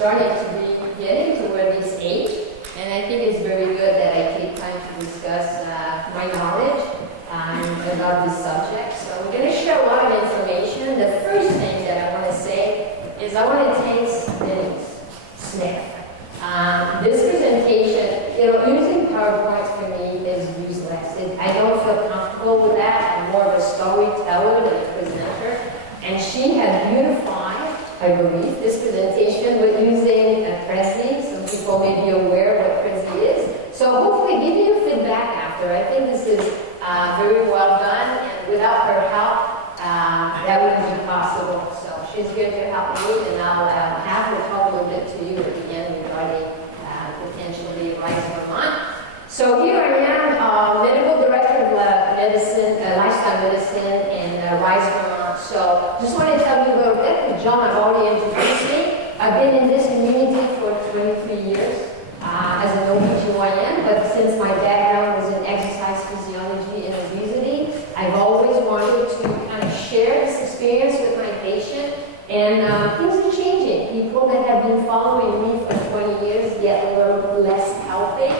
starting to be getting toward this age, and I think it's very good that I take time to discuss my knowledge about this subject. So we're going to share a lot of information. The first thing that I want to say is I want to thank Smith. This presentation, using PowerPoint for me is useless. I don't feel comfortable with that. I'm more of a storyteller than a presenter. And she had beautified, I believe, this presentation with using Prezi. Some people may be aware of what Prezi is. So hopefully give you feedback after. I think this is very well done, and without her help, that wouldn't be possible. So she's here to help me, and I'll have her talk a little bit to you at the end regarding potentially Rise Vermont. So here I am, Medical Director of Medicine, Lifestyle Medicine in Rise Vermont. So just want to tell you a little bit. John, I've already introduced me. I've been in this community for 23 years as an OBGYN, but since my background was in exercise physiology and obesity, I've always wanted to kind of share this experience with my patient. And things are changing. People that have been following me for 20 years get a little less healthy.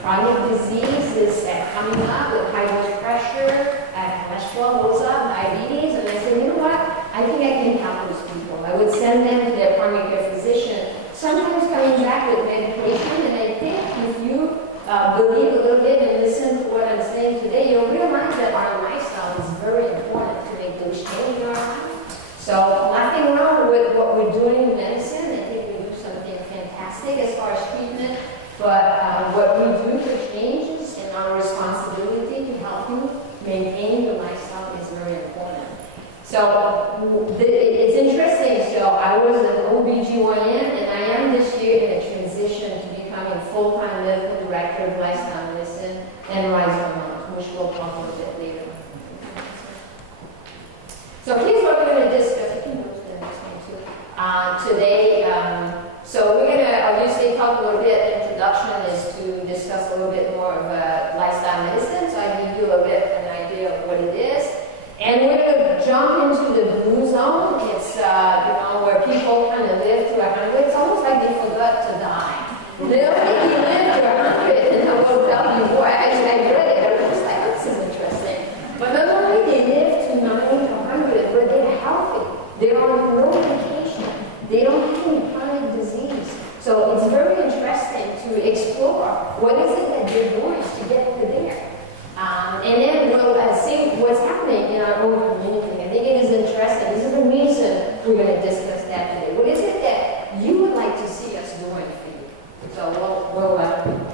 Chronic disease is coming up with high blood pressure, cholesterol goes up, diabetes, and I said, you know what? I think I can help those people. I would send them to their primary care physician, sometimes coming back with medication, and I think if you believe a little bit and listen to what I'm saying today, you'll realize that our lifestyle is very important to make those changes in our life. So nothing wrong with what we're doing in medicine. I think we do something fantastic as far as treatment, but what we do for changes and our responsibility to help you maintain your lifestyle is very important. So it's interesting. So I was an OBGYN, and I am this year in a transition to becoming full-time medical director of lifestyle medicine and Rise Vermont, which we'll talk a little bit later. So here's what we're going to discuss. I can go to the next one too. Today, so we're going to obviously talk a little bit. The introduction is to discuss a little bit more of lifestyle medicine. So I give you a little bit an idea of what it is. And we're going to jump into the blue zone. It's where people kind of live to 100. It's almost like they forgot to die. They don't think you live to 100, and I will tell you more. I read it, and I was like, this is interesting. But not only they live to 90 to 100, but they're healthy. They're on no medication. They don't have any chronic disease. So it's very interesting to explore what is it that they're doing to get to there. And then we'll see what's happening in our own community. I think it is interesting. This is the reason we're going to discuss that today. What is it that you would like to see us doing for you? So we'll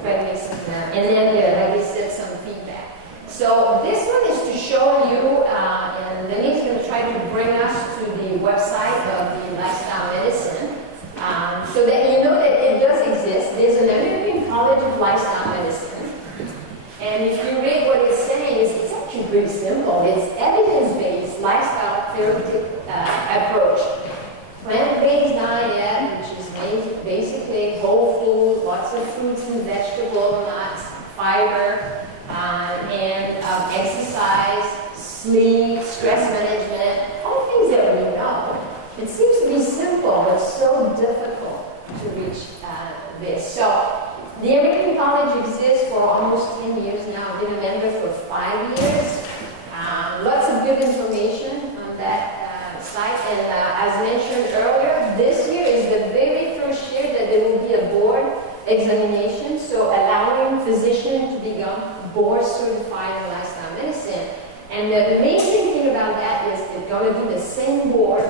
try to make some, and then, like I said, some feedback. So this one is to show you, and Denise is going to try to bring us to the website of the Lifestyle Medicine, so that you know that it does exist. There's an American College of Lifestyle Medicine. And if you read what it's saying, it's actually pretty simple. It's evidence-based lifestyle therapeutic approach. Plant-based diet, which is basically whole food, lots of fruits and vegetables, nuts, fiber, and exercise, sleep, stress management, all things that we know. It seems to be simple, but so difficult to reach this. So the American College exists for almost 10 years now. I've been a member for 5 years. Lots of good information on that site. And as mentioned earlier, this year is the very first year that there will be a board examination, so allowing physicians to become board certified in lifestyle medicine. And the amazing thing about that is they're going to do the same board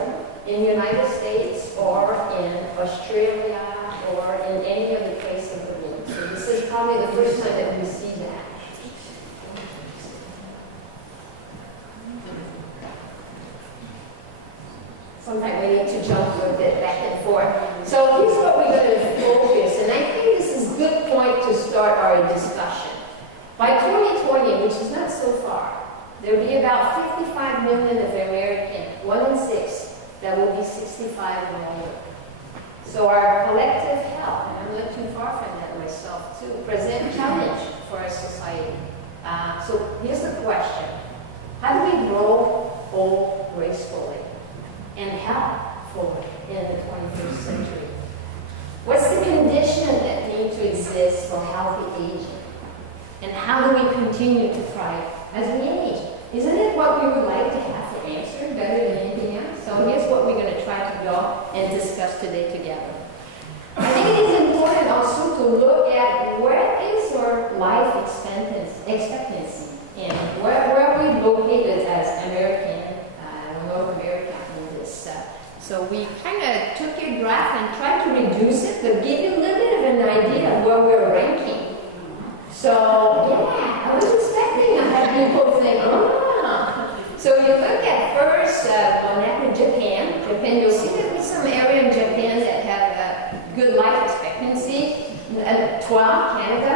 in the United States or in Australia or in any other place of the world. So this is probably the first time that we see that. Sometimes we need to jump a little bit back and forth. So here's what we're going to focus, and I think this is a good point to start our discussion. By 2020, which is not so far, there will be about 55 million of Americans, 1 in 6, that will be 65 and older. So our collective health, and I'm not too far from that myself too, present challenge for our society. So here's the question. How do we grow old gracefully and healthfully in the 21st century? healthy aging. And how do we continue to thrive as we age? Isn't it what we would like to have for answer better than anything else? So here's what we're going to try to go and discuss today together. I think it is important also to look at where is our life expectancy and where are we located as American, North America in this. So we kind of took your graph and tried to reduce it, but give you a little bit of an idea of where we're ranking. So yeah, I was expecting to have people think, oh. So you look at first on average Japan, you'll see that there's some area in Japan that have good life expectancy. 12, Canada.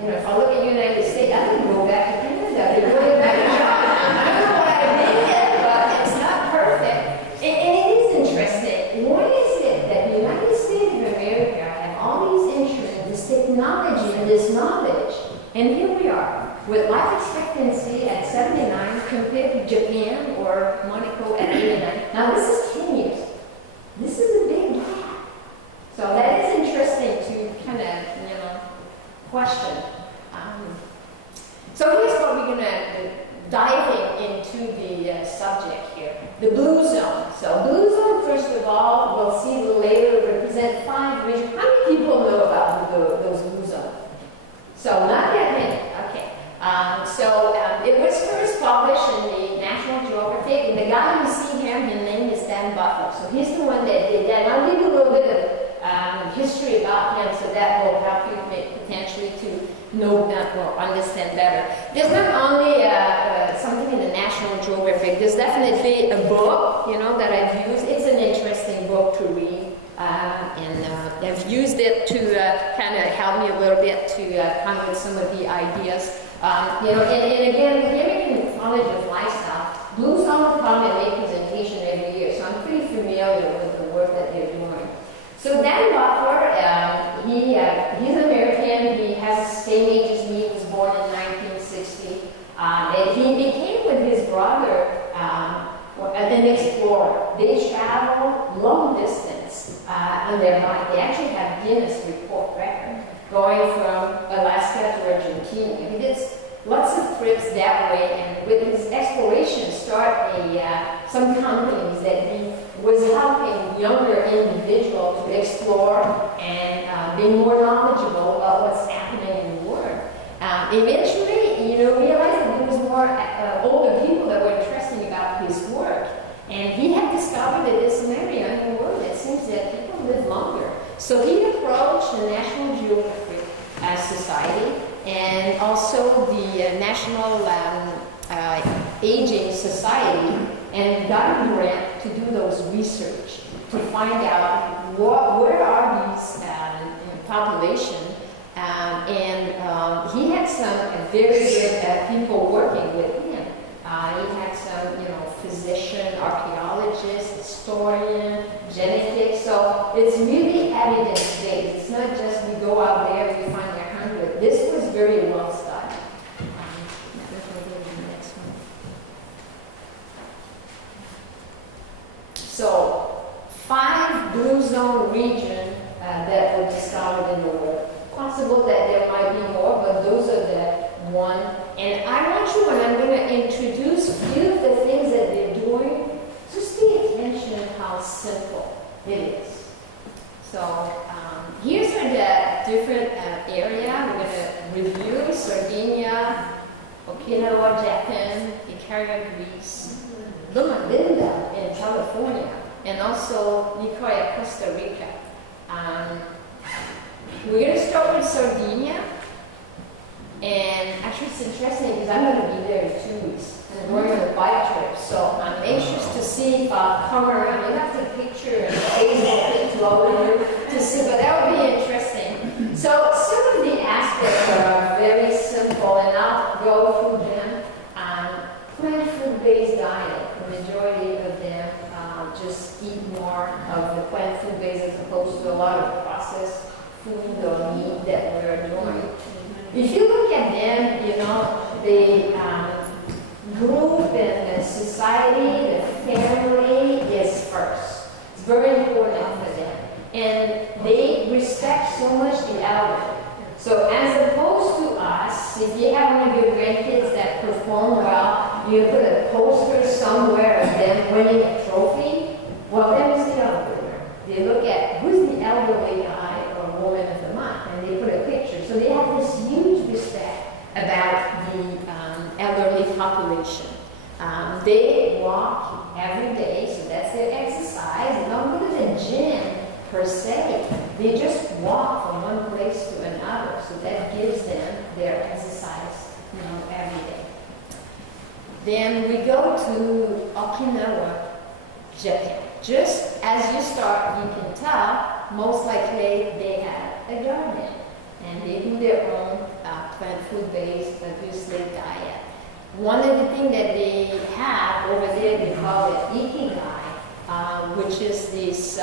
You know, if I look at the United States, I can go back to Canada. They really better job. I don't know what I did, but it's not perfect. And it is interesting. Why is it that the United States of America have all these instruments, this technology, and this knowledge, and here we are with life expectancy at 79 compared to Japan or Monaco at 89. Now this is 10 years. This is a big gap. So that is interesting to kind of, question. So here's what we're going to diving into the subject here. The blue zone. So blue zone, first of all, we'll see later, represent 5 regions. How many people know about those blue zones? So not that many. Okay. It was first published in the National Geographic, and the guy you see here, his name is Dan Butler. So he's the one that did that. And I'll give you a little bit of history about him, so that will help you potentially to know or understand better. There's not only something in the National Geographic. There's definitely a book, that I've used. It's an interesting book to read. And I've used it to kind of help me a little bit to come with some of the ideas. And again, the American College of Lifestyle, Blue Zone come and make presentation every year, so I'm pretty familiar with the work that they're doing. So Dan Butler, he's American. He has the same age as me. He was born in 1960. And he became with his brother an explorer. They travel long distance on their bike. They actually have Guinness report record going from Alaska to Argentina. He did lots of trips that way, and with his exploration start some companies that he was helping younger individuals to explore and be more knowledgeable about what's happening in the world. Eventually, realized that there was more older people that were interested about his work. And he had discovered that there's an area in the world that seems that people live longer. So he approached the National Geographic Society and also the National Aging Society and got a grant to do those research to find out where are these population. He had some very good people working with him. He had some, physician, archaeologist, historian, genetics. So it's really evidence-based. It's not just we go out there and we find 100. This was very well studied. Next one. So 5 blue zone regions that were discovered in the world. Possible that there might be more, but those are the one. And I want you, when I'm going to introduce a few of the things that they're doing, just pay attention to how simple it is. So here's the different area we're going to review: Sardinia, Okinawa, Japan, Ikaria, Greece, Loma Linda in California, and also Nicoya, Costa Rica. We're going to start with Sardinia, and actually it's interesting because I'm going to be there in 2 weeks, and we're on a bike trip, so I'm anxious to see if I'll come around. You have to picture and Facebook to all of you to see, but that would be interesting. So some of the aspects are very simple, and I'll go through them. Plant food-based diet, the majority of them just eat more of the plant food-based as opposed to a lot of processed food or meat that we're doing. If you look at them, the group and the society, the family is first. It's very important for them. And they respect so much the elder. So as opposed to us, if you have one of your grandkids that perform well, you put a poster somewhere of them winning a trophy, well, then it's the other winner. They look at who's the elderly guy or woman of the month, and they put a picture. So they have this huge respect about the elderly population. They walk every day, so that's their exercise. They don't go to the gym per se. They just walk from one place to another, so that gives them their exercise, every day. Then we go to Okinawa, Japan. Just as you start, you can tell, most likely they have a garden, and they do their own plant food-based, obviously, diet. One of the things that they have over there, they call it ikigai, which is this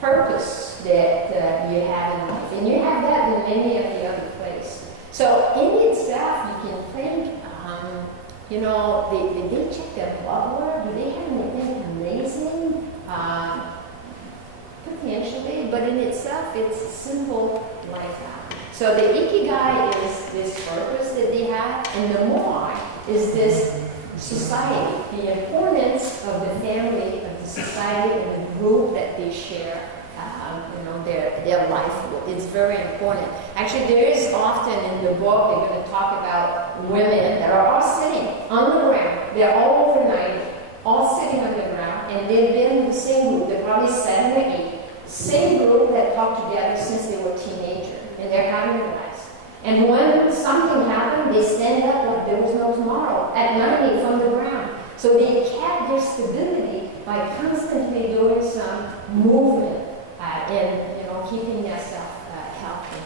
purpose that you have in life. And you have that in many of the other places. So in itself, you can think, they check their blood work? Do they have anything amazing? Potentially, but in itself, it's simple like that. So the ikigai is this purpose that they have, and the moi is this society, the importance of the family, of the society, and the group that they share, their life with. It's very important. Actually, there is often in the book, they're going to talk about women that are all sitting on the ground. They're all over 90, all sitting on the ground, and they've been in the same group. They're probably 7 or 8. Same group that talked together since they were teenagers, and they're having lives. And when something happened, they stand up like there was no tomorrow, at 90 from the ground. So they kept their stability by constantly doing some movement and keeping themselves healthy.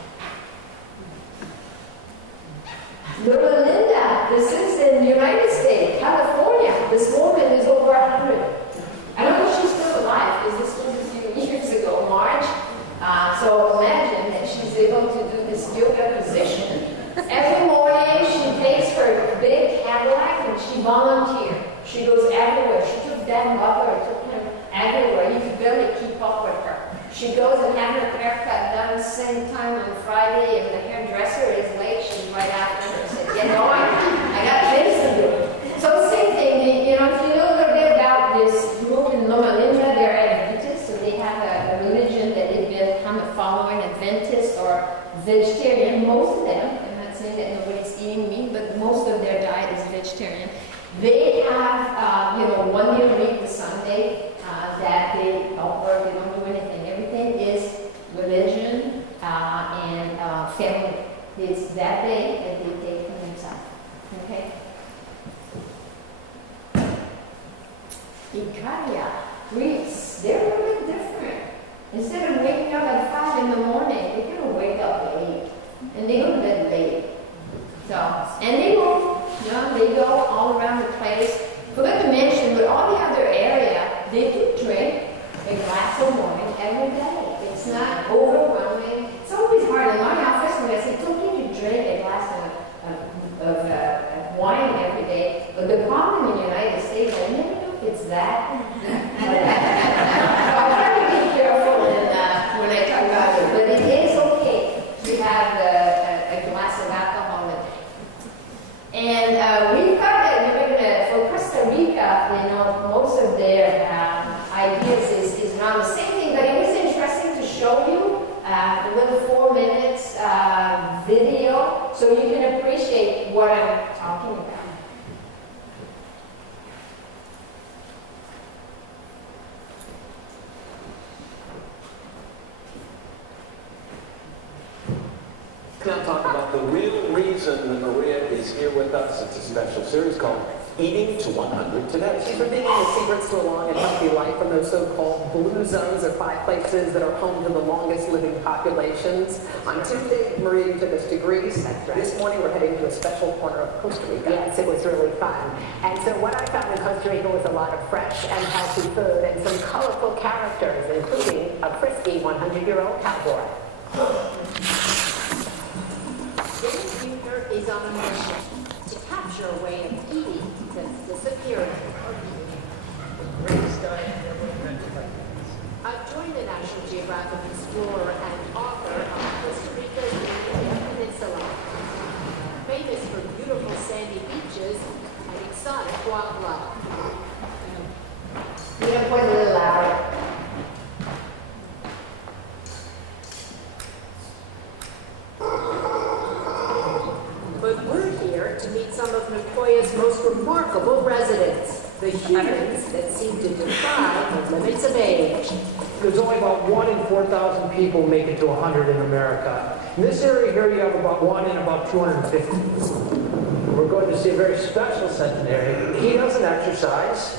Little Linda, this is in the United States, California. This woman is over 100. I don't know if she's still alive, because this was a few years ago, March. So imagine that she's able to do this yoga position. Every morning she takes her big Cadillac and she volunteers. She goes everywhere. She took Dan Butler, took him everywhere. You could barely keep up with her. She goes and has her haircut done the same time on Friday, and the hairdresser is late. She's right after her. Said, I got things to do. So same thing, if you know a little bit about this group in Loma Linda, they're Adventists, so they have a religion that they've been kind of following, Adventist or vegetarian. Most of them, I'm not saying that nobody's eating meat, but most of their diet is vegetarian. They have, 1 day a week, the Sunday, that they don't work, they don't do anything. Everything is religion and family. It's that day that they take for themselves. Okay? Ikaria, Greece, they're a little bit different. Instead of waking up at 5 in the morning, they kind of wake up late. And they go to bed late. So, and they move. They go all around the place. Forgot to mention, with all the other area, they do drink a glass of wine every day. It's not overwhelming. It's always hard. In my office, when I say, it's okay to drink a glass of wine every day. But the problem in the United States, I never know if it's that. So I try to be careful when I talk about it. But it is okay to have a glass of alcohol a day. And we've got for Costa Rica, most of their ideas is around the same thing, but it was interesting to show you a little 4 minutes video so you can appreciate what I'm talking about. Now talk about the real reason that Maria is here with us. It's a special series called Eating to 100 Today. She's revealing the secrets to a long and healthy life from those so-called blue zones, or 5 places that are home to the longest living populations. On Tuesday, Maria took us to Greece. This morning, we're heading to a special corner of Costa Rica. Yes, it was really fun. And so what I found in Costa Rica was a lot of fresh and healthy food and some colorful characters, including a frisky 100-year-old cowboy. This future is on a mission to capture a way of eating since disappearing. I've joined the National Geographic explorer and author of Costa Rica's beautiful sandy beaches and exotic wildlife. You know, point a little louder. But we're here to meet some of Nicoya's most remarkable residents, the humans that seem to defy the limits of age. There's only about 1 in 4,000 people make it to 100 in America. In this area here, you have about 1 in about 250. We're going to see a very special centenary. He doesn't exercise.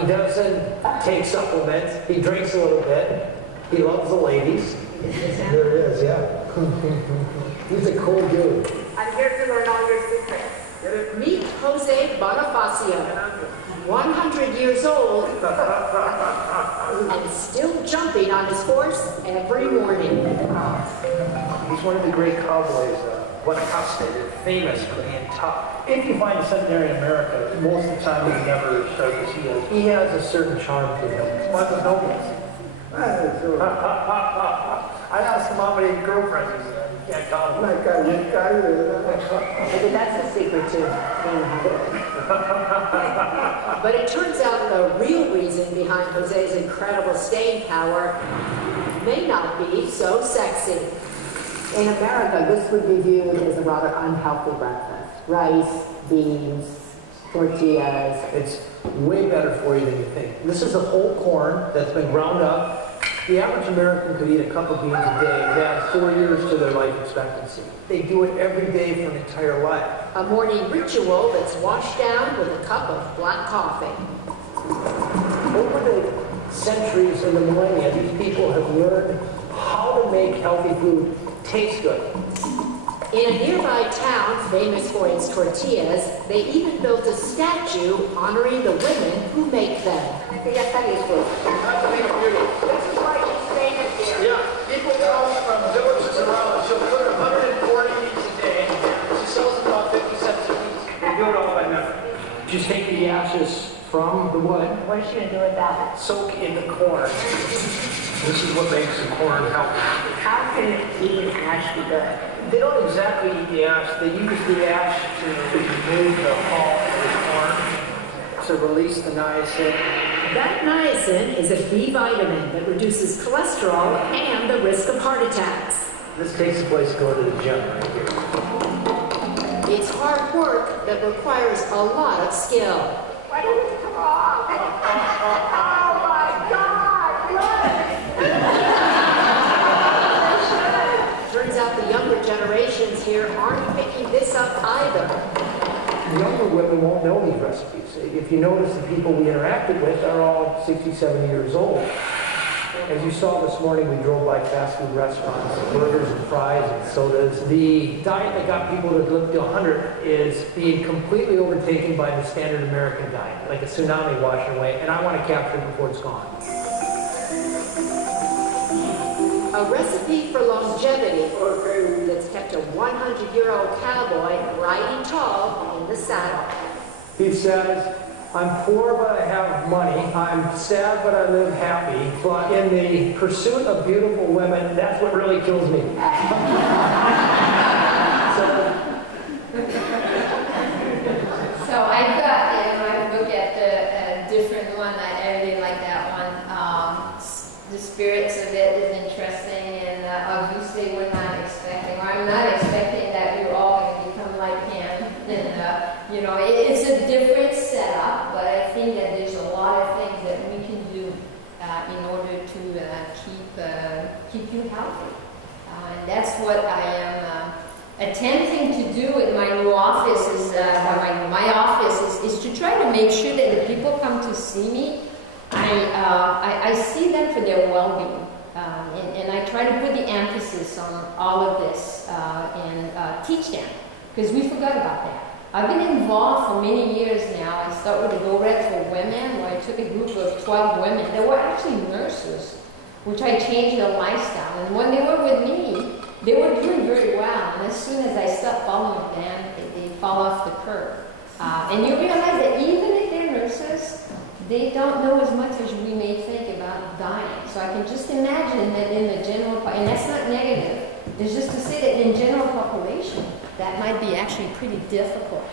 He doesn't take supplements. He drinks a little bit. He loves the ladies. There it is, yeah. He's a cool dude. I'm here to learn all your secrets. Meet Jose Bonifacio, 100 years old, and still jumping on his horse every morning. He's one of the great cowboys, Guanacaste. They're famous for being tough. If you find a centenary in America, most of the time we never start to see him. He has a certain charm to him. One of the nobles. I asked him how many girlfriends he's had. He can't count them. Maybe that's the secret to being happy. But it turns out the real reason behind Jose's incredible staying power may not be so sexy. In America, this would be viewed as a rather unhealthy breakfast. Rice, beans, tortillas. It's way better for you than you think. This is a whole corn that's been ground up. The average American could eat a cup of beans a day and add 4 years to their life expectancy. They do it every day for an entire life. A morning ritual that's washed down with a cup of black coffee. Over the centuries and the millennia, these people have learned how to make healthy food taste good. In a nearby town famous for its tortillas, they even built a statue honoring the women who make them. This is why she's famous here. Yeah, people come from villages around. She'll cook 140 meats a day. She sells them about 50 cents a piece. They do it all by memory. Just take the ashes from the wood. What is she going to do with that? Soak in the corn. This is what makes the corn healthy. How can eating ash be good? They don't exactly eat the ash. They use the ash to remove the hull of the corn, to release the niacin. That niacin is a B vitamin that reduces cholesterol and the risk of heart attacks. This takes the place to go to the gym right here. It's hard work that requires a lot of skill. What is wrong? Oh my God! Look! Turns out the younger generations here aren't picking this up either. Younger women won't know these recipes. If you notice, the people we interacted with are all 60, 70 years old. As you saw this morning, we drove by fast food restaurants, burgers and fries and sodas. The diet that got people to live to 100 is being completely overtaken by the standard American diet, like a tsunami washing away, and I want to capture it before it's gone. A recipe for longevity that's kept a 100-year-old cowboy riding tall in the saddle. He says, I'm poor, but I have money. I'm sad, but I live happy. But in the pursuit of beautiful women, that's what really kills me. So I've got in my book at a different one. I really like that one. The spirits of it is interesting, and obviously we're not expecting, or I'm not expecting that we're all going to become like him. And you know, it's a different setup, but I think that there's a lot of things that we can do in order to keep you healthy. And that's what I am attempting to do in my new office. My office is to try to make sure that the people come to see me. I see them for their well-being, and I try to put the emphasis on all of this and teach them, because we forgot about that. I've been involved for many years now. I started with a Go Red for Women, where I took a group of 12 women that were actually nurses, which I changed their lifestyle. And when they were with me, they were doing very well. And as soon as I stopped following them, they fall off the curve. And you realize that even if they're nurses, they don't know as much as we may think about dying. So I can just imagine that in the general, and that's not negative, it's just to say that in general population, that might be actually pretty difficult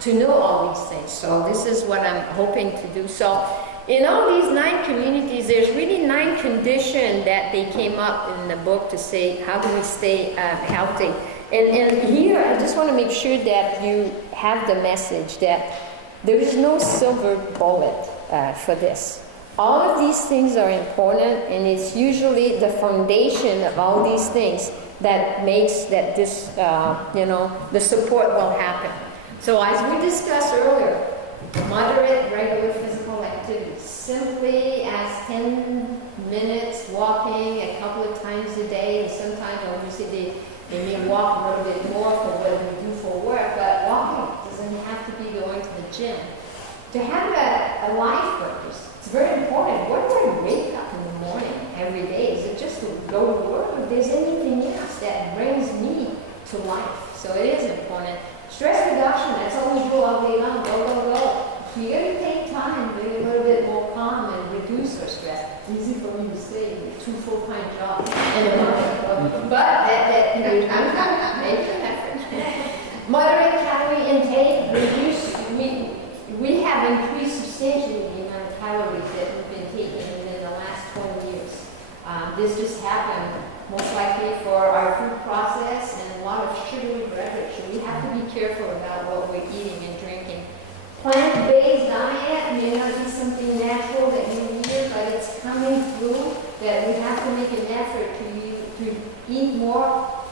to know all these things. So this is what I'm hoping to do. So in all these 9 communities, there's really 9 conditions that they came up in the book to say, how do we stay healthy? And here, I just want to make sure that you have the message that there is no silver bullet for this. All of these things are important, and it's usually the foundation of all these things that makes that this, the support will happen. So as we discussed earlier, moderate regular physical activity, simply as 10 minutes walking a couple of times a day, and sometimes obviously they may walk a little bit more for what we do for work, but walking doesn't have to be going to the gym. To have a life purpose, it's very important. What do I wake up in the morning every day? Is it just to go to work, or if there's anything else that brings me to life? So it is important. Stress reduction, that's all we do all day long, go, go, go. We got to take time to be a little bit more calm and reduce our stress. Easy for me to say, 2 full-time jobs in a month. But I'm making an effort. Moderate calorie intake, we have increased substantially the amount of calories that we've been taking within the last 20 years. This just happened most likely for our food process and a lot of sugary beverage. So we have to be careful about what we're eating and drinking. Plant-based diet may not be something natural that you hear, but it's coming through that we have to make an effort to eat more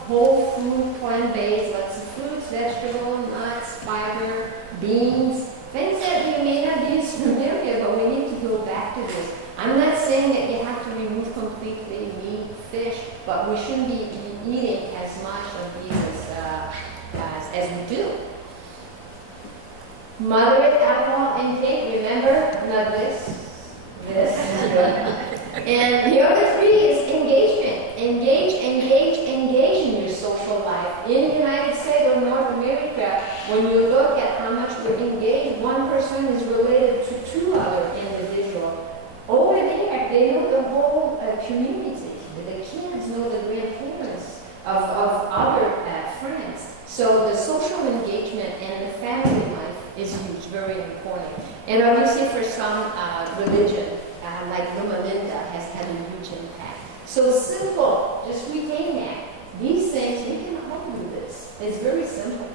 whole food, plant-based, lots of fruits, vegetables, nuts, fiber, beans, things that we may not be as familiar, but we need to go back to this. I'm not saying that you have to remove completely meat, fish, but we shouldn't be eating as much of these as we do. Moderate alcohol intake, remember, not this. And the other 3 is engagement. Engage in your social life. In the United States or North America, when you look at how much we're engaged, one person is related to 2 other individuals. Over there, they know the whole community. The kids know the grandparents of other friends. So the social engagement and the family life is huge, very important. And obviously for some religion, like Loma Linda, has had a huge impact. So simple, just retain that. These things, you can all do this. It's very simple.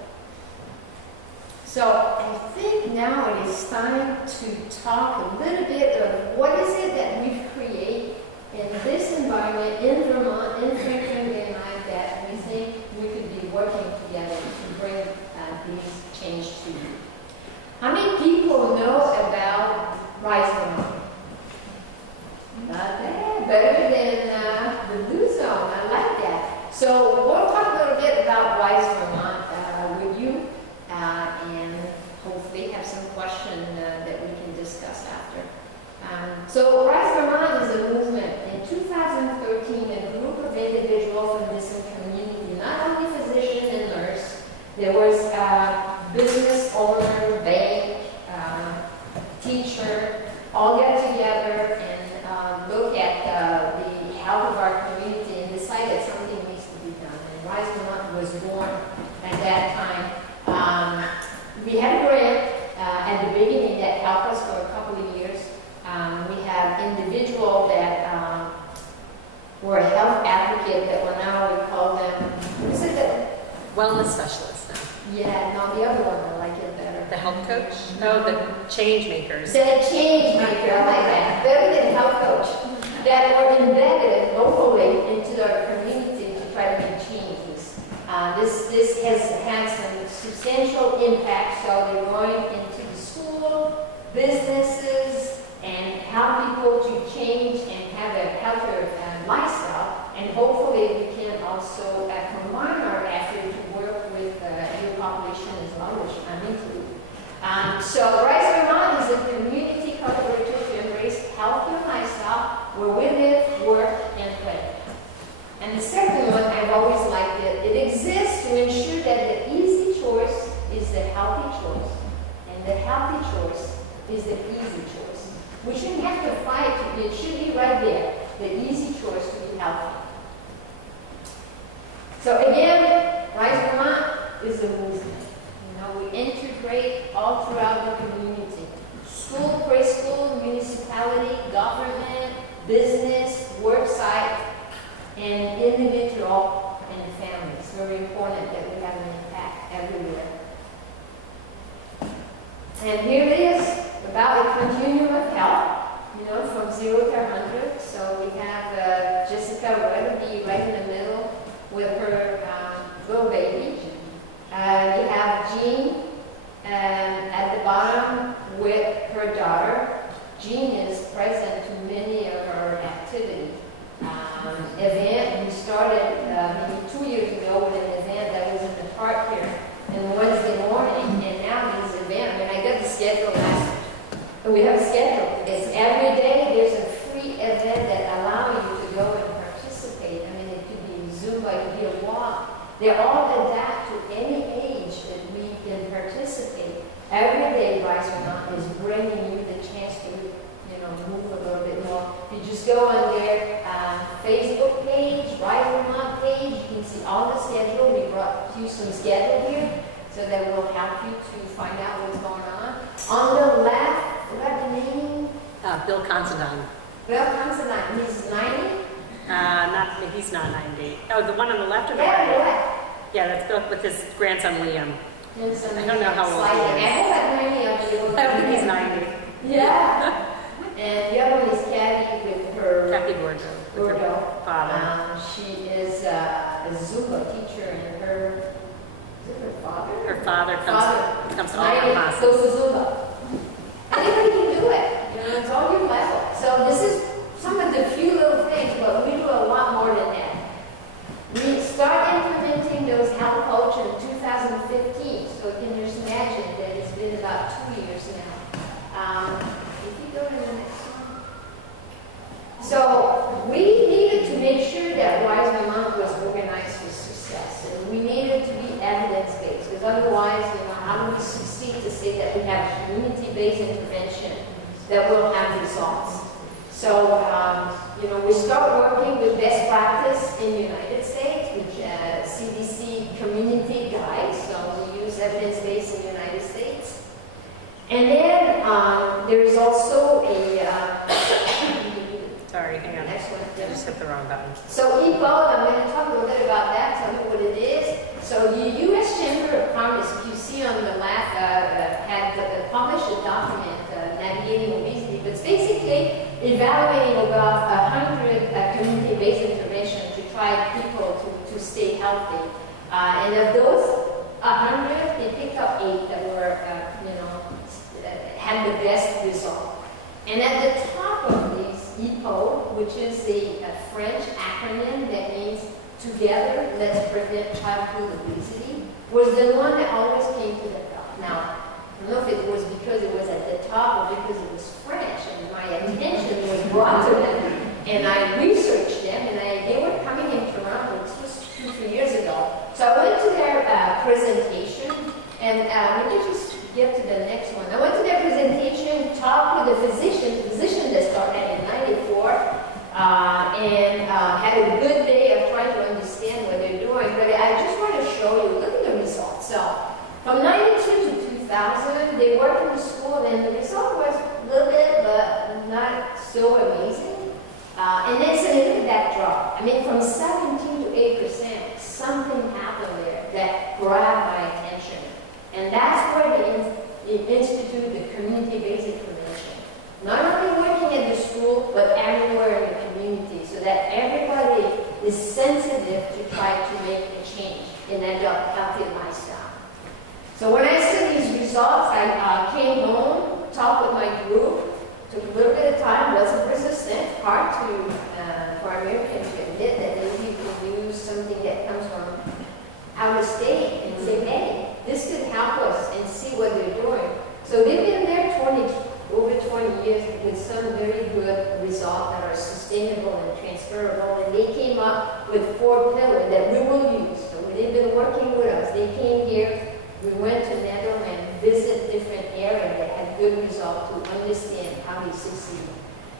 So I think now it is time to talk a little bit of what is it that we've created in this environment in Vermont, in Franklin, and that we think we could be working together to bring these change to you. How many people know about Rise Vermont? Not bad. Better than the Blue Zone. I like that. So we'll talk a little bit about Rise Vermont with you, and hopefully have some questions that we can discuss after. So Rise Vermont is a movement. In 2013, a group of individuals from this community, not only physician and nurse, there was business owner, bank, teacher, all get together and look at the health of our community and decide that something needs to be done. And Rise Vermont was born at that time. We had a grant at the beginning that helped us for a couple of years. We have individuals that were a health advocate that were now, we call them, is it the Wellness specialist now. yeah, no, the other one, I like it better. The health coach? No, the change makers. The change maker, I like that. Better than health coach. That were embedded locally into our community to try to make changes. This has had some substantial impact. So they're going into the school, businesses, and help people to change and have a healthier lifestyle. And hopefully we can also combine our effort to work with your population as well, which I'm into. So Rise Vermont is a community collaborative to embrace healthier lifestyle where we live, work, and play. And the second one, I've always liked it. It exists to ensure that the easy choice is the healthy choice, and the healthy choice is the easy choice. We shouldn't have to fight. It should be right there, the easy choice to be healthy. So again, Rise Vermont is a movement. We integrate all throughout the community. School, preschool, municipality, government, business, work site, and individual and the family. It's very important that we have an impact everywhere. And here it is about the continuum of health, from 0 to 100. So we have Jessica Weatherby right in the middle with her little baby. We have Jean at the bottom with her daughter. Jean is present to many of her activities. Event, we started maybe 2 years ago with an event that was in the park here on Wednesday morning, and now this event, I got the schedule last week. We have a schedule. It's every day there's a free event that allows you to go and participate. It could be Zumba, it could be a walk. They all adapt to any age that we can participate. Every day, Rise or Not is bringing you the chance to, move a little bit more. If you just go on their Facebook page, Rise or Not page, you can see all the schedule. We brought you some schedule here so that will help you to find out what's going on. On the left, what the name? Bill Considine. Bill Considine. He's 90? He's not 90. Oh, the one on the left or the Yeah, right? the left. Yeah, that's Bill with his grandson Liam. I don't know how old he is. I have 90 of you. I think he's 90. Yeah. And the other one is Kathy with her Kathy Bordeaux. With her father. She is a Zumba teacher, and her father? Her father comes to all Goes our classes. to Zumba. Anybody can do it. It's all your level. So this is some of the few little things, but we do a lot more than that. We start implementing those health coach in 2015, so you can just imagine that it's been about 2 years now. If you go to the next one. So we needed to make sure that Rise Vermont was organized for success, and we needed to be evidence-based, because otherwise, how do we succeed to say that we have community-based intervention that will have results? So, we start working with best practice in the United States, which CDC community guides, so we use evidence-based in the United States. And then there is also a, Sorry, hang on. next one. I just hit the wrong button. So EPO, I'm going to talk a little bit about that, tell you what it is. So the U.S. Chamber of Commerce, if you see on the left, had published a document, Navigating Obesity, but it's basically evaluating about 100 community-based interventions to try people to stay healthy. And of those 100, they picked up 8 that were, had the best result. And at the top of these, EPO, which is the French acronym that means Together, Let's Prevent Childhood Obesity, was the one that always came to the top. Now, I don't know if it was because it was at the top or because it was French, and my attention was brought to them, and I researched them, and they were coming in Toronto. This was 2-3 years ago. So I went to their presentation, and let me just get to the next one. I went to their presentation, talked with the physician that started in '94, and had a good day of trying to understand what they're doing. But I just want to show you, look at the results. So from '92 to 2000, they worked in the school, and the result was a little bit, but not so amazing. And then so look at that drop. From 17 to 8%, something happened there that grabbed my attention. And that's where they institute the community-based intervention. Not only working at the school, but everywhere in the community, so that everybody is sensitive to try to make a change in that healthy lifestyle. So when I saw these results, I came home, talked with my group, took a little bit of time, wasn't persistent, hard to, for Americans to admit that maybe you can use something that comes from out of state and say, hey, this could help us, and see what they're doing. So they've been there over 20 years with some very good results that are sustainable and transferable, and they came up with 4 pillars that we will use. So they've been working with us. They came here, we went to Netherlands, visit different areas that had good results to understand how they succeed.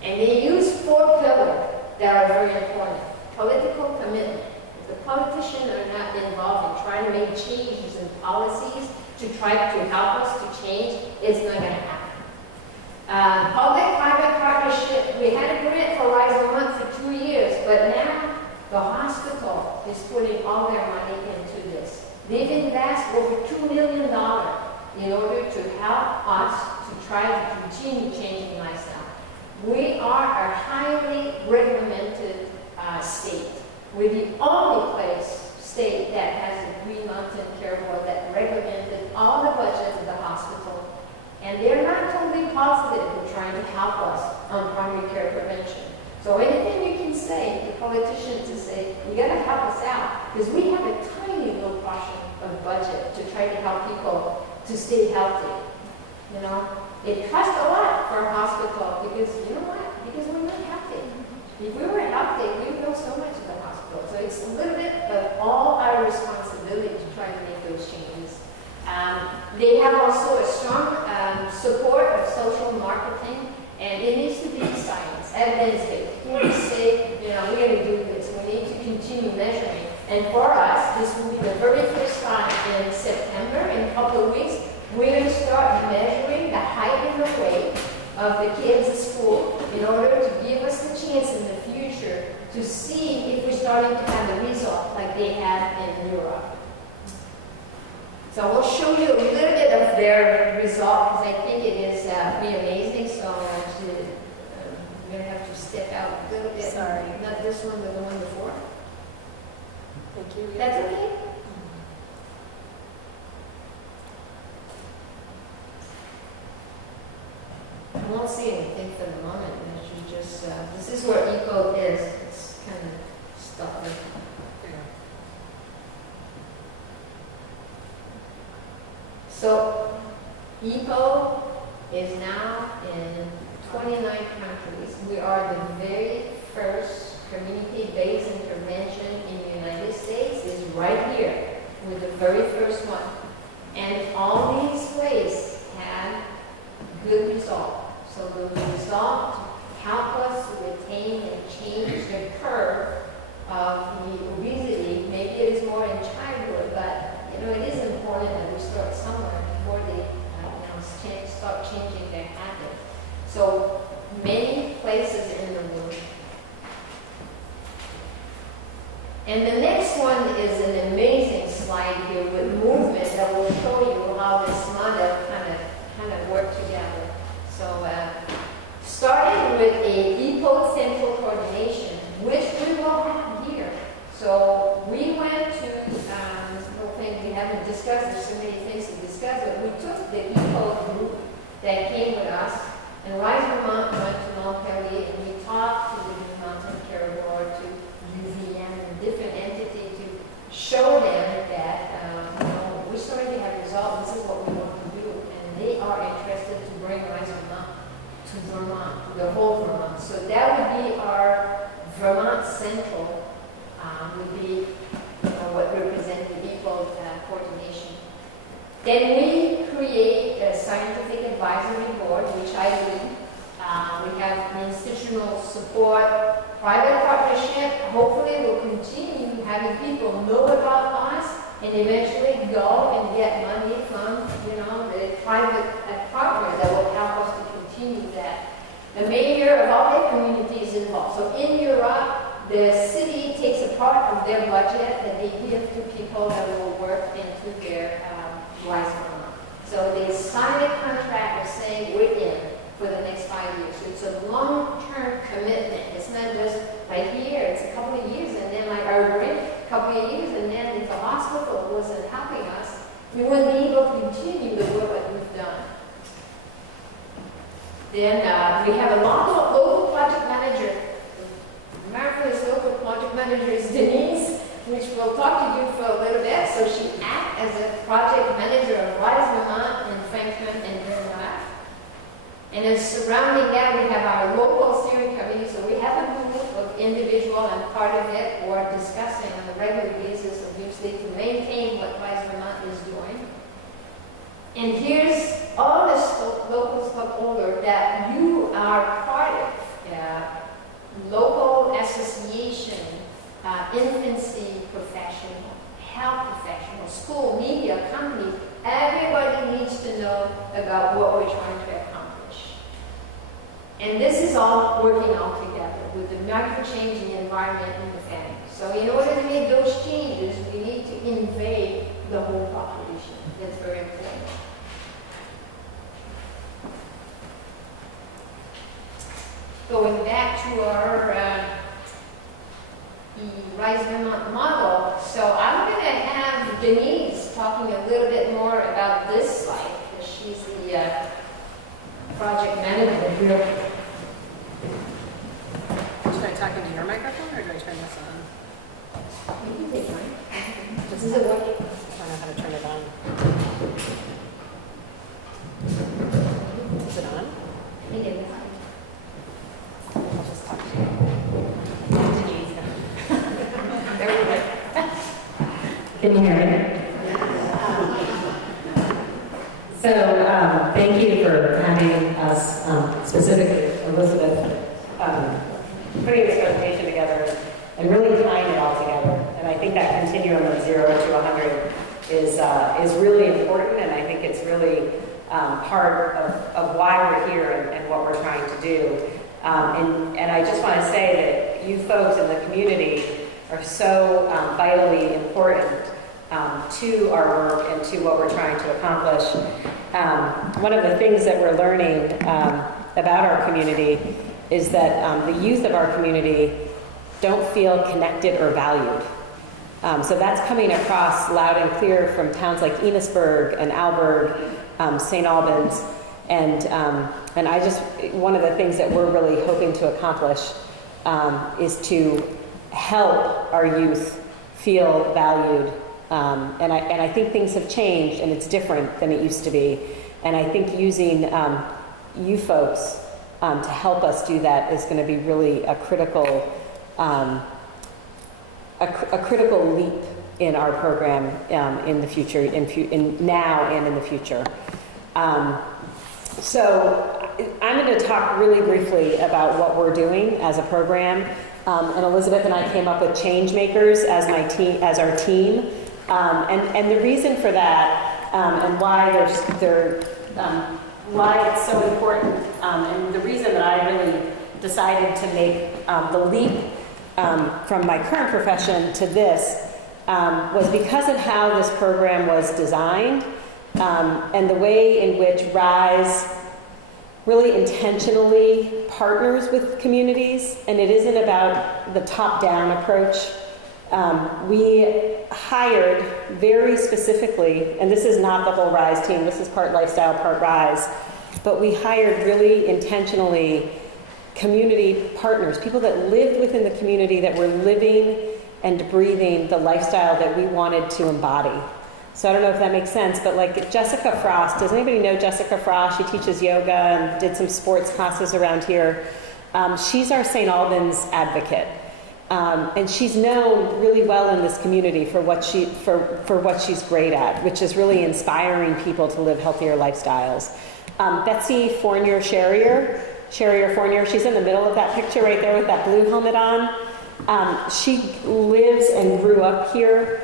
And they use 4 pillars that are very important. Political commitment. the politicians are not involved in trying to make changes in policies to try to help us to change, it's not going to happen. Public-private partnership, we had a grant for Rise Vermont for 2 years, but now the hospital is putting all their money into this. They've invested over $2 million in order to help us to try to continue changing lifestyle. We are a highly regimented state. We're the only state that has a Green Mountain Care Board that regimented all the budget of the hospital. And they're not totally positive in trying to help us on primary care prevention. So anything you can say to politicians to say, you gotta help us out, because we have a tiny little portion of budget to try to help people to stay healthy. You know, it costs a lot for a hospital because, you know what? Because we're not healthy. If we were healthy, we would know so much of the hospital. So it's a little bit of all our responsibility to try to make those changes. They have also a strong support of social marketing, and it needs to be science, evidence-based. We say, you know, we got to do this. We need to continue measuring. And for us, this will be the very first time in September, in a couple of weeks, we're going to start measuring the height and the weight of the kids at school in order to give us the chance in the future to see if we're starting to have the result like they have in Europe. So we'll show you a little bit of their result because I think it is pretty amazing. So I'm going to have to step out a little bit. Sorry. Not this one, but the one before. Thank you. That's okay? I won't see anything for the moment. I should just, this is where ECO is. It's kind of stuck with. So, EPO is now in 29 countries. We are the very first community-based intervention in the United States is right here. We're the very first one. And all these ways have good result. So those results help us to retain and change the curve of the obesity. Maybe it is more in childhood, but you know, it is important that we start somewhere before they start changing their habits. So many places in the world. And the next one is an amazing slide here with movement that will show you how this model kind of work together. So starting with a EPO central coordination, which we will have here. So we went to we haven't discussed, there's so many things to discuss, but we took the EPO group that came with us, and Rise Vermont went to Montpellier, and we talked to the Green Mountain Care Board, to UVM, and different entities to show them that we're starting to have results, this is what we want to do, and they are interested to bring Rise Vermont to Vermont, the whole Vermont. So that would be our Vermont Central, would be what represents the EPO coordination. Then we create a scientific advisory board, which I lead. We have institutional support, private partnership. Hopefully we'll continue having people know about us and eventually go and get money from, the private partners that will help us to continue that. The mayor of all the communities involved. So in Europe, the city takes a part of their budget that they give to people that will work into their Rise Vermont. So they sign a contract of saying we're in for the next 5 years. So it's a long-term commitment. It's not just like here, it's a couple of years and then like our grant, a couple of years, and then if the hospital wasn't helping us, we wouldn't be able to continue the work that we've done. Then we have a local project manager. Marvelous local project manager is Denise, which we'll talk to you for a little bit. So she acts as a project manager of Rise Vermont in Franklin and Vermont. And then surrounding that, we have our local steering committee. So we have a group of individuals, and part of it we're discussing on a regular basis, obviously, to maintain what Rise Vermont is doing. And here's all the local stakeholders that you are part of. Local association, infancy health professionals, school, media, companies, everybody needs to know about what we're trying to accomplish. And this is all working all together with the micro-changing environment and the family. So in order to make those changes, we need to invade the whole population. That's very important. Going back to our Rise Vermont model, so I'm going to have Denise talking a little bit more about this slide, because she's the project manager here. Should I talk into your microphone or do I turn this on? You can take mine. This is a working. I don't know how to turn it on. Is it on? You can decide. I'll just talk to you. Denise. There we go. Can you hear me? So thank you for having us, specifically Elisabeth, putting this presentation together and really tying it all together. And I think that continuum of 0 to 100 is really important, and I think it's really part of why we're here and what we're trying to do. And I just want to say that you folks in the community are so vitally important to our work and to what we're trying to accomplish. One of the things that we're learning about our community is that the youth of our community don't feel connected or valued. So that's coming across loud and clear from towns like Enosburg and Alberg, St. Albans, and I just, one of the things that we're really hoping to accomplish is to help our youth feel valued. And I think things have changed and it's different than it used to be. And I think using you folks to help us do that is going to be really a critical leap in our program in the future, in now and in the future. So I'm going to talk really briefly about what we're doing as a program. And Elisabeth and I came up with change makers as our team. And the reason for that and why why it's so important, and the reason that I really decided to make the leap from my current profession to this was because of how this program was designed and the way in which RISE really intentionally partners with communities, and it isn't about the top-down approach. We hired very specifically, and this is not the whole RISE team, this is part lifestyle, part RISE, but we hired really intentionally community partners, people that lived within the community that were living and breathing the lifestyle that we wanted to embody. So I don't know if that makes sense, but like Jessica Frost, does anybody know Jessica Frost? She teaches yoga and did some sports classes around here. She's our St. Albans advocate. And she's known really well in this community for what she's great at, which is really inspiring people to live healthier lifestyles. Betsy Fournier, she's in the middle of that picture right there with that blue helmet on. She lives and grew up here.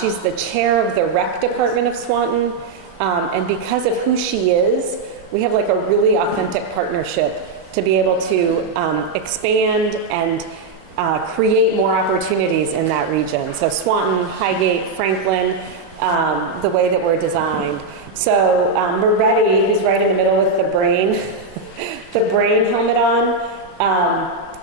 She's the chair of the rec department of Swanton. And because of who she is, we have like a really authentic partnership to be able to expand and create more opportunities in that region. So Swanton, Highgate, Franklin, the way that we're designed. So Moretti, who's right in the middle with the brain, the brain helmet on,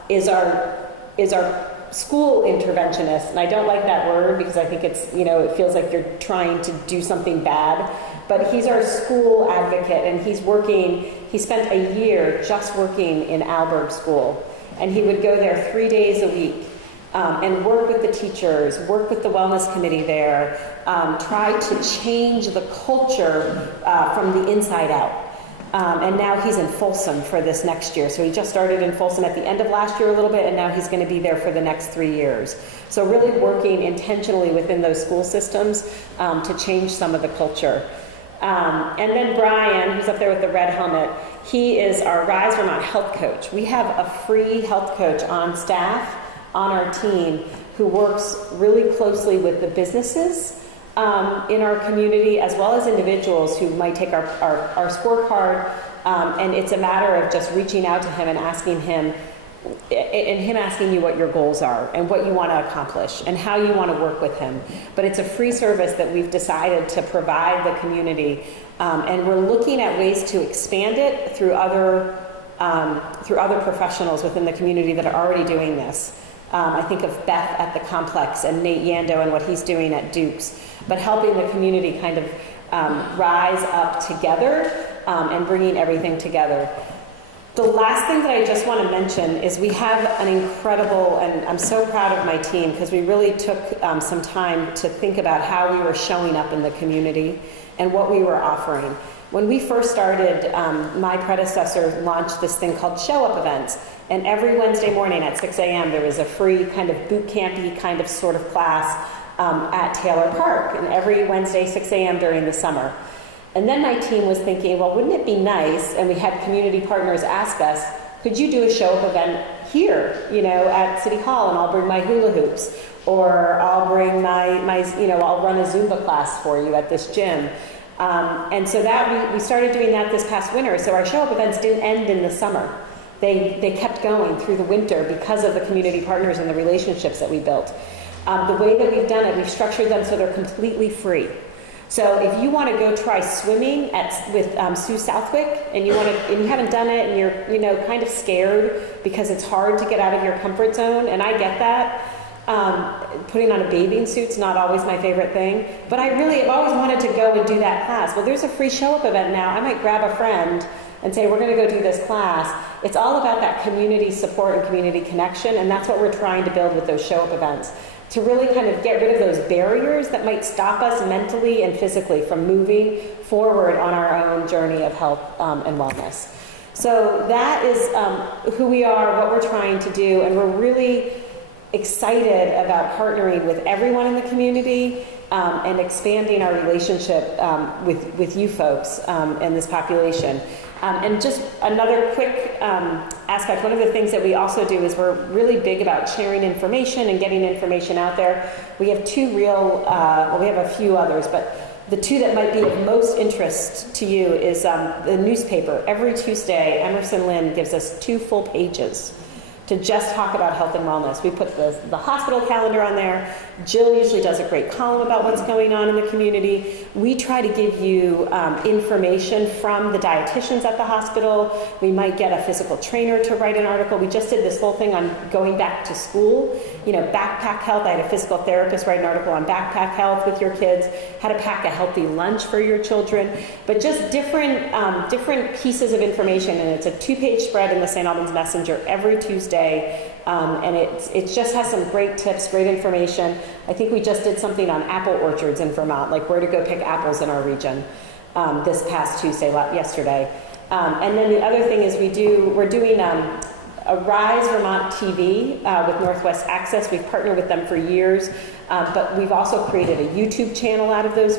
is our school interventionist. And I don't like that word because I think it's, it feels like you're trying to do something bad. But he's our school advocate, and he spent a year just working in Alberg School. And he would go there 3 days a week and work with the teachers, work with the wellness committee there, try to change the culture from the inside out. And now he's in Folsom for this next year. So he just started in Folsom at the end of last year a little bit, and now he's going to be there for the next 3 years. So really working intentionally within those school systems to change some of the culture. And then Brian, who's up there with the red helmet, he is our Rise Vermont health coach. We have a free health coach on staff on our team who works really closely with the businesses in our community, as well as individuals who might take our scorecard, and it's a matter of just reaching out to him and asking him, and him asking you what your goals are and what you want to accomplish and how you want to work with him. But it's a free service that we've decided to provide the community, and we're looking at ways to expand it through other professionals within the community that are already doing this. I think of Beth at the Complex and Nate Yando and what he's doing at Duke's, but helping the community kind of rise up together and bringing everything together. The last thing that I just want to mention is we have an incredible, and I'm so proud of my team because we really took some time to think about how we were showing up in the community and what we were offering. When we first started, my predecessor launched this thing called Show Up Events, and every Wednesday morning at 6 a.m. there was a free kind of boot campy kind of sort of class at Taylor Park, and every Wednesday 6 a.m. during the summer. And then my team was thinking, well, wouldn't it be nice, and we had community partners ask us, could you do a show up event here, at City Hall, and I'll bring my hula hoops, or I'll bring my I'll run a Zumba class for you at this gym. And so that we started doing that this past winter. So our show up events didn't end in the summer. They kept going through the winter because of the community partners and the relationships that we built. The way that we've done it, we've structured them so they're completely free. So if you want to go try swimming with Sue Southwick, and you haven't done it, and you're kind of scared because it's hard to get out of your comfort zone, and I get that. Putting on a bathing suit's not always my favorite thing, but I've always wanted to go and do that class. Well, there's a free show up event now. I might grab a friend and say, we're going to go do this class. It's all about that community support and community connection, and that's what we're trying to build with those show up events, to really kind of get rid of those barriers that might stop us mentally and physically from moving forward on our own journey of health and wellness. So that is who we are, what we're trying to do, and we're really excited about partnering with everyone in the community and expanding our relationship with you folks and this population. And just another quick aspect, one of the things that we also do is we're really big about sharing information and getting information out there. We have two we have a few others, but the two that might be of most interest to you is the newspaper. Every Tuesday, Emerson Lynn gives us 2 full pages to just talk about health and wellness. We put the hospital calendar on there. Jill usually does a great column about what's going on in the community. We try to give you information from the dietitians at the hospital. We might get a physical trainer to write an article. We just did this whole thing on going back to school, backpack health. I had a physical therapist write an article on backpack health with your kids, how to pack a healthy lunch for your children, but just different pieces of information. And it's a 2-page spread in the St. Albans Messenger every Tuesday. And it just has some great tips, great information. I think we just did something on apple orchards in Vermont, like where to go pick apples in our region this past yesterday. And then the other thing is we're doing a Rise Vermont TV with Northwest Access. We've partnered with them for years, but we've also created a YouTube channel out of those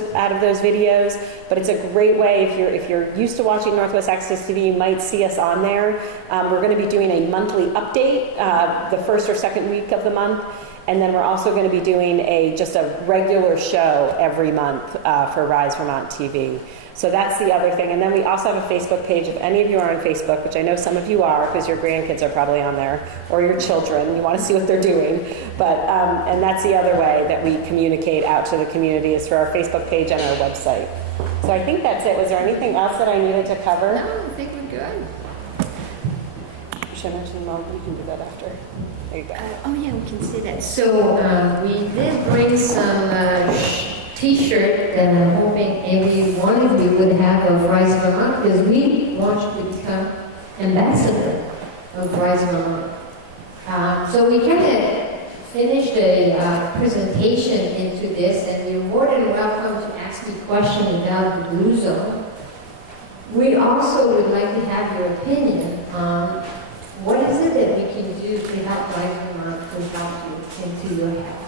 videos. But it's a great way if you're used to watching Northwest Access TV, you might see us on there. We're going to be doing a monthly update the first or second week of the month, and then we're also going to be doing just a regular show every month for Rise Vermont TV. So that's the other thing. And then we also have a Facebook page. If any of you are on Facebook, which I know some of you are because your grandkids are probably on there, or your children, you want to see what they're doing. But and that's the other way that we communicate out to the community is through our Facebook page and our website. So I think that's it. Was there anything else that I needed to cover? No, I think we're good. Should I mention Mom? You can do that after. There you go. Oh yeah, we can see that. So we did bring some T-shirt that I'm hoping every one of you would have of Rise Vermont, because we want you to become ambassador of Rise Vermont. So we kind of finished a presentation into this, and you're more than welcome to ask me questions about the Blue Zone. We also would like to have your opinion on what is it that we can do to help Rise Vermont to help you into your health.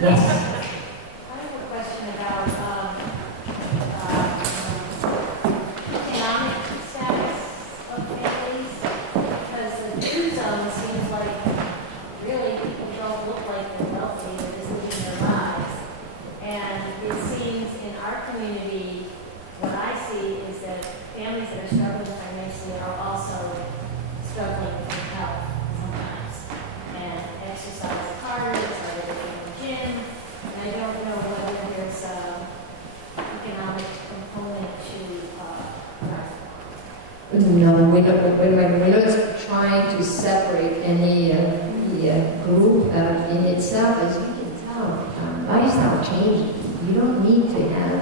Yes. I have a question about No, we're not trying to separate any group in itself. As you can tell, lifestyle changes. You don't need to have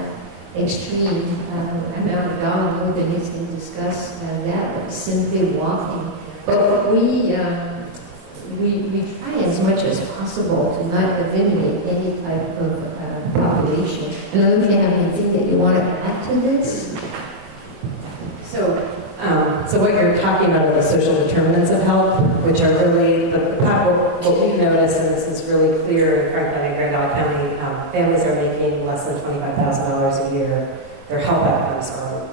extreme amount of download that needs to discuss that, but simply walking. But we try as much as possible to not eliminate any type of population. And I don't know if you have anything that you want to add to this? So what you're talking about are the social determinants of health, which are really what we notice, and this is really clear in Franklin and Grand Isle County, families are making less than $25,000 a year. Their health outcomes are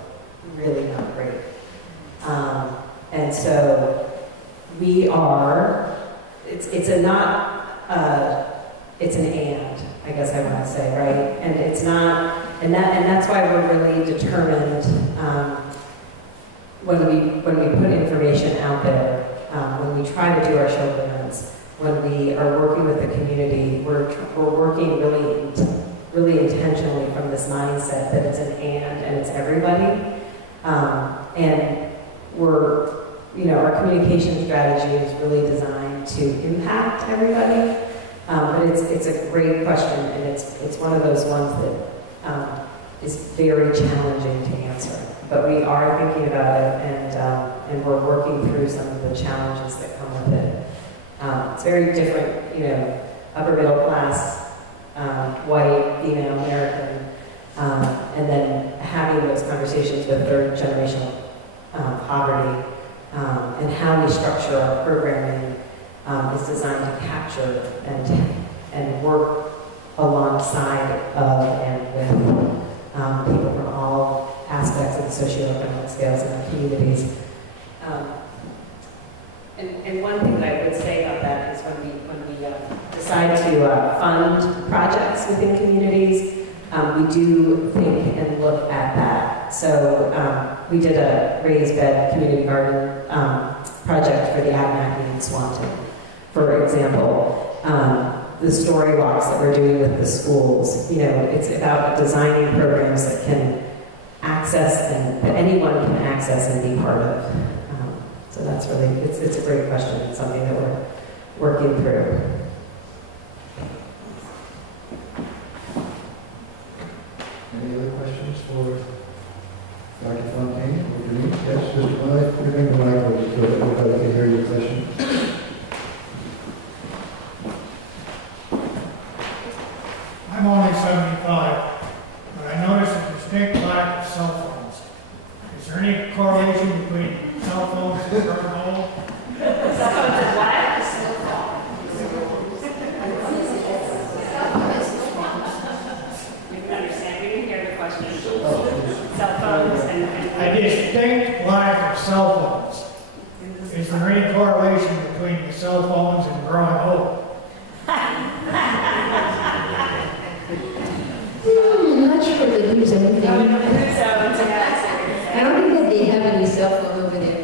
really not great. And so we are, it's an and, I guess I want to say, right? And it's not, and that's why we're really determined when we put information out there, when we try to do our show events, when we are working with the community, we're working really intentionally from this mindset that it's an and it's everybody. And our communication strategy is really designed to impact everybody. But it's a great question, and it's one of those ones that is very challenging to answer. But we are thinking about it, and we're working through some of the challenges that come with it. It's very different, upper middle class, white, female American, and then having those conversations with third generation poverty, and how we structure our programming is designed to capture and work alongside of and with people from all aspects of the socioeconomic scales in our communities. And one thing that I would say about that is when we decide to fund projects within communities, we do think and look at that. So we did a raised bed community garden project for the Abnaki in Swanton, for example. The story walks that we're doing with the schools, it's about designing programs that can access and that anyone can access and be part of. So that's really, it's a great question. It's something that we're working through. Any other questions for Dr. Fontaine or Denise? Yes, just when I put it in the microphone so that everybody can hear your question. I'm only 75, but I noticed a distinct lack of cell phones. Is there any correlation between cell phones and burn hole? Cell phones and what? We didn't understand. We didn't hear the question. Cell phones and A distinct lack of cell phones. Is there any correlation between the cell phones and growing old? I'm not sure if they use anything. I don't think that they have any cell phone over there.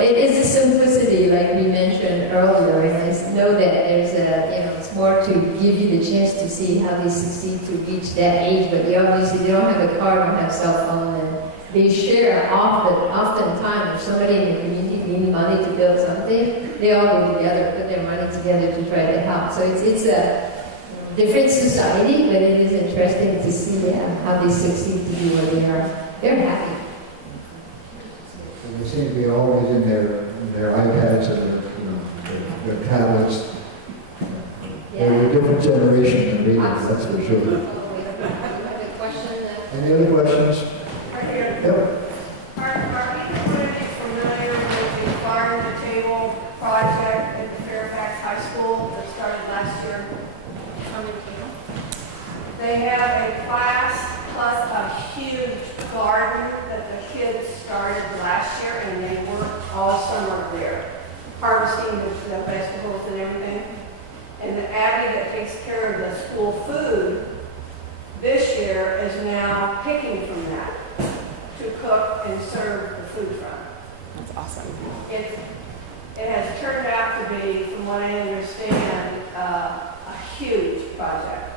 It is a simplicity, like we mentioned earlier, and I know that there's it's more to give you the chance to see how they succeed to reach that age, but they obviously don't have a car, don't have cell phone, and they share oftentimes if somebody in the community needs money to build something, they all go together, put their money together to try to help. So it's a different society, but it is interesting to see how they succeed to be where they are. They're happy. And they seem to be always in their iPads and their tablets. They're a different generation than we are, that's for sure. We have a question. Any other questions? Yep. Are people familiar with the Farm to Table project at Fairfax High School that started last year? They have a class plus a huge garden that the kids started last year, and they worked all summer there, harvesting the vegetables and everything. And the Abby that takes care of the school food this year is now picking from that to cook and serve the food from. that's awesome. It has turned out to be, from what I understand, a huge project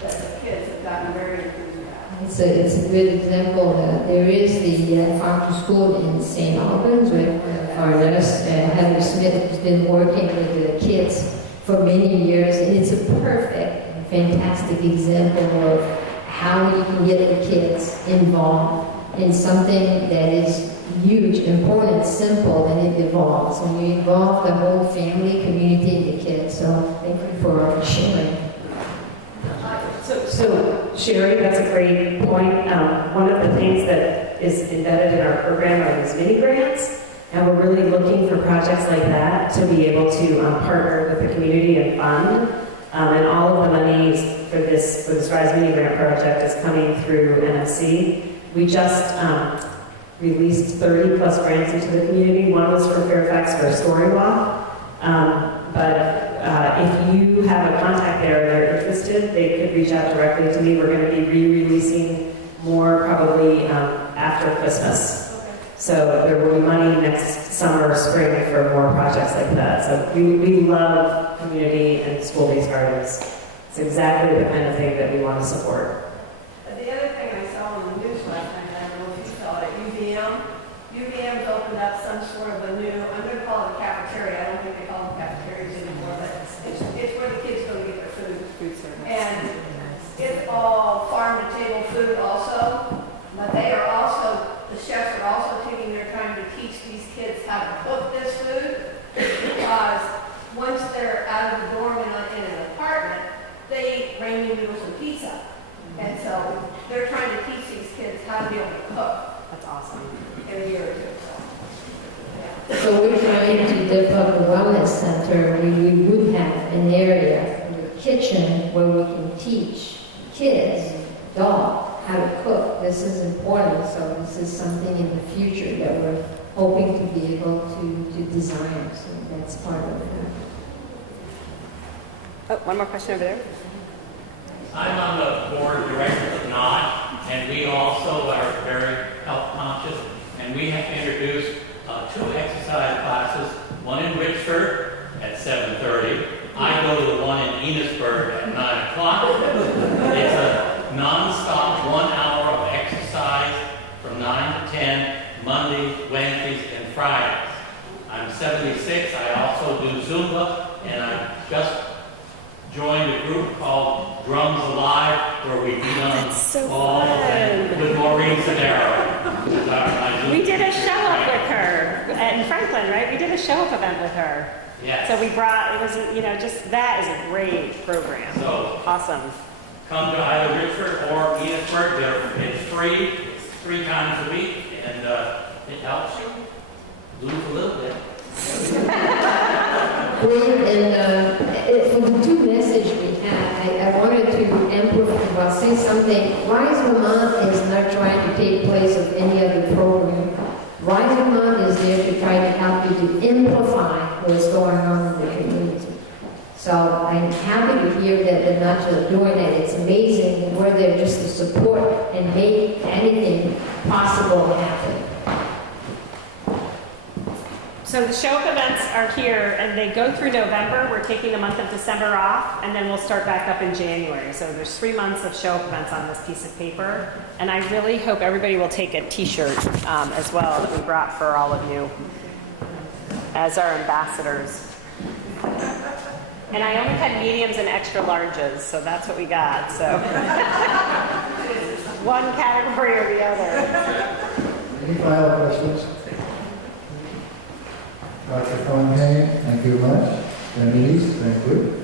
that the kids have gotten very enthused about. it's a good example. There is the farm to school in St. Albans with our nurse, Heather Smith, who's been working with the kids for many years. And it's a perfect, fantastic example of how you can get the kids involved in something that is huge, important, simple, and it evolves. When you involve the whole family, community, and the kids. So thank you for sharing. So Sherry, that's a great point. One of the things that is embedded in our program are these mini grants, and we're really looking for projects like that to be able to partner with the community and fund. And all of the monies for this RISE Mini Grant project is coming through NMC. We just released 30 plus grants into the community. One was for Fairfax for a story walk. If you have a contact there and they're interested, they could reach out directly to me. We're going to be re-releasing more probably after Christmas. So there will be money next summer or spring for more projects like that. So we love community and school-based gardens. It's exactly the kind of thing that we want to support. The other thing I saw on the news last night, I don't know if you saw it, UVM's opened up some sort of a new, I'm going to call it a cafeteria. I don't think they call them cafeterias anymore, but it's where the kids go to get their food. Food service. And it's all farm-to-table food also, but they are also, the chefs are also taking their time to teach these kids how to cook this food, because once they're out of the dorm in an apartment, they eat ramen noodles and pizza. And so they're trying to teach these kids how to be able to cook. That's awesome. In a year or two. So we're trying to develop a wellness center where we would have an area in the kitchen where we can teach kids, adults, how to cook. This is important, so this is something in the future that we're hoping to be able to design. So that's part of it. Oh, one more question over there. I'm on the board of directors of NOT, and we also are very health conscious, and we have introduced 2 exercise classes, one in Richford at 7:30. I go to the one in Enosburg at 9 o'clock. It's a non-stop 1 hour of exercise from 9 to 10, Mondays, Wednesdays, and Fridays. I'm 76. I also do Zumba, and I just joined a group called Drums Alive, where we beat on all of them with Maureen Sodaro. We did a show-up with her in Franklin, right? We did a show-up event with her. Yes. So we brought, it was, just that is a great program. So awesome. Come to either Richford or Enosburg. It's free, 3 times a week, and it helps you lose a little bit. Great, and for the 2 messages we had, I wanted to amplify, well, say something. Rise Vermont is not trying to take place of any other program. Rise Vermont is there to try to help you to amplify what's going on in the community. So I'm happy to hear that they're not just doing it. It's amazing. We're there just to support and make anything possible happen. So the show-up events are here, and they go through November. We're taking the month of December off, and then we'll start back up in January. So there's 3 months of show-up events on this piece of paper. And I really hope everybody will take a T-shirt as well that we brought for all of you as our ambassadors. And I only had mediums and extra larges, so that's what we got. So one category or the other. Any final questions? Dr. Fontaine, thank you much. Denise, thank you.